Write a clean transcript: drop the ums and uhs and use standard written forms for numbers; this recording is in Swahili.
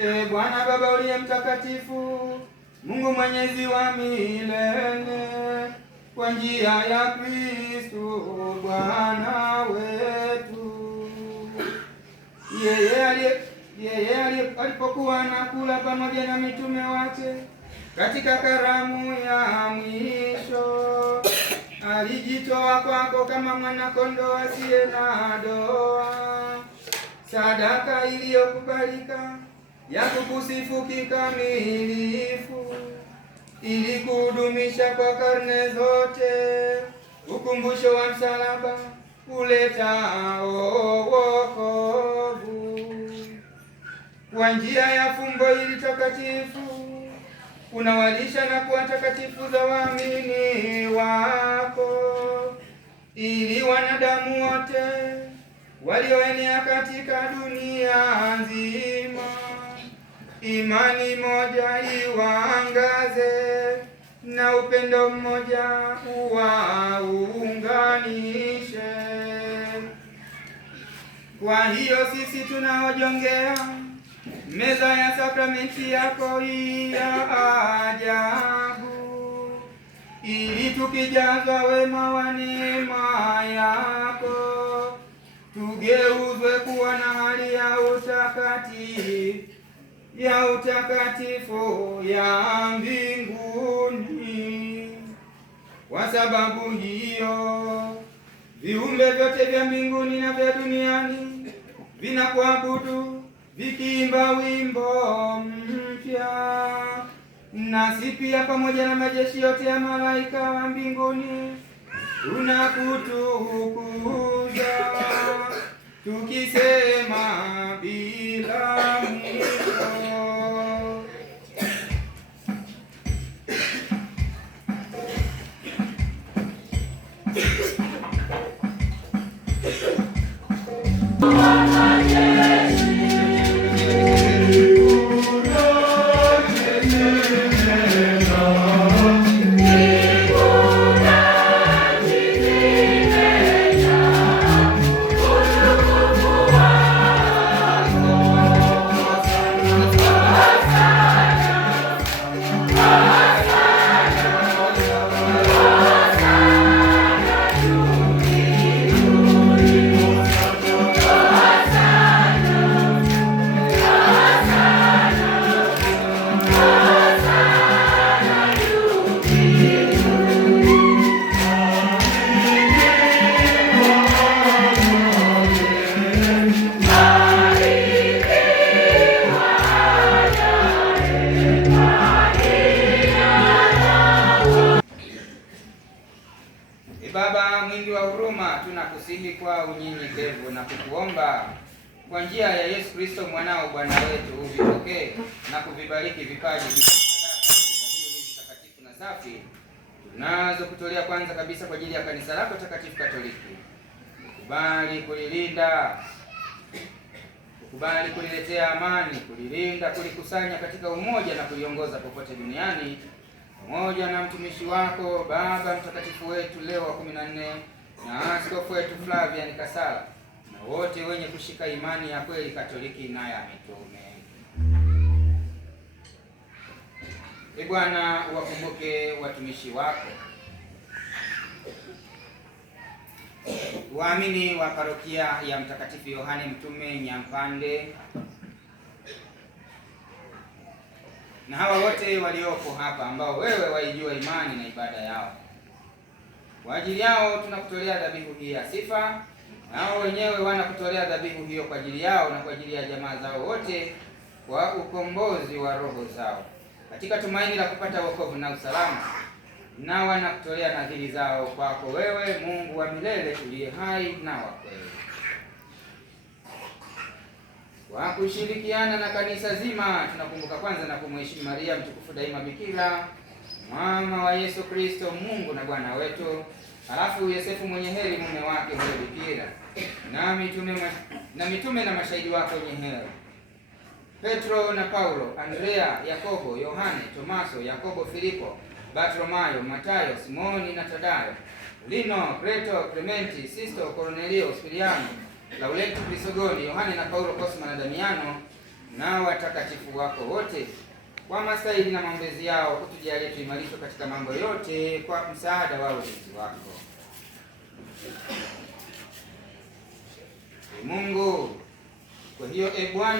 E Bwana Baba uliye mtakatifu, Mungu mwenyezi wa milele, kwa njia ya Kristo Bwana wetu, yeye alipokuwa anakula pamoja na mitume wake katika karamu ya mwisho, alijitoa kwako kama mwana-kondoo asiye na doa, sadaka iliyokubalika ya kukusifu kikamilifu, ili kudumisha kwa karne zote ukumbusho wa msalaba uletao wokovu. Kwa njia ya fumbo hili takatifu unawalisha na kuwa takatifu za waamini wako, ili wanadamu wote walioenea katika dunia nzima imani moja iwaangaze na upendo mmoja uwaunganishe. Kwa hiyo sisi tunaojongea meza ya sakramenti yako hii ya ajabu, ili tukijazwa wema wa neema yako tugeuzwe kuwa na hali ya utakatifu ya mbinguni. Kwa sababu hiyo viumbe vyote vya mbinguni na vya duniani vinakuabudu vikiimba wimbo mpya, nasi pia pamoja na majeshi yote ya malaika wa mbinguni tunakutukuza tukisema bila mwisho: Baba mwingi wa huruma, tunakusihi kwa unyenyekevu na kukuomba kwa njia ya Yesu Kristo mwanao Bwana wetu, uvipokee na kuvibariki vipaji vitakatifu na safi tunazo kutolea kwanza kabisa kwa ajili ya kanisa lako takatifu Katoliki. Ukubali kulilinda, ukubali kuliletea amani, kulilinda, kulikusanya katika umoja na kuliongoza popote duniani, pamoja na mtumishi wako Baba Mtakatifu wetu Leo wa 14 na askofu wetu Flavian Kasala na wote wenye kushika imani ya kweli Katoliki na ya mitume. Ee Bwana, wakumbuke watumishi wako waamini wa parokia ya Mtakatifu Yohane Mtume Nyampande na hawa wote waliopo hapa ambao wewe waijua imani na ibada yao. Kwa ajili yao tunakutolea dhabihu hii ya sifa, nao wenyewe wanakutolea dhabihu hiyo kwa ajili yao na kwa ajili ya jamaa zao wote, kwa ukombozi wa roho zao, katika tumaini la kupata wokovu na usalama. Na wanakutolea nadhiri zao kwako wewe, Mungu wa milele uliye hai na wa kweli. Kwa kushirikiana na kanisa zima tunakumbuka kwanza na kumheshimu Maria mtukufu daima Bikira, mama wa Yesu Kristo Mungu na Bwana wetu, halafu Yosefu mwenye heri mume wake huyo Bikira, na mitume na mashahidi wako wenye heri, Petro na Paulo, Andrea, Yakobo, Yohane, Tomaso, Yakobo, Filipo, Bartolomayo, Matayo, Simoni na Tadayo, Lino, Preto, Clementi, Sisto, Cornelio, Spiriano, Laurenti, Crisogoni, Yohane na Paulo, Cosma na Damiano, nao watakatifu wako wote kwa mastahili na maombezi yao, utujalie tuimarishwe katika mambo yote kwa msaada wa ulinzi wako. Mungu, kwa hiyo Bwana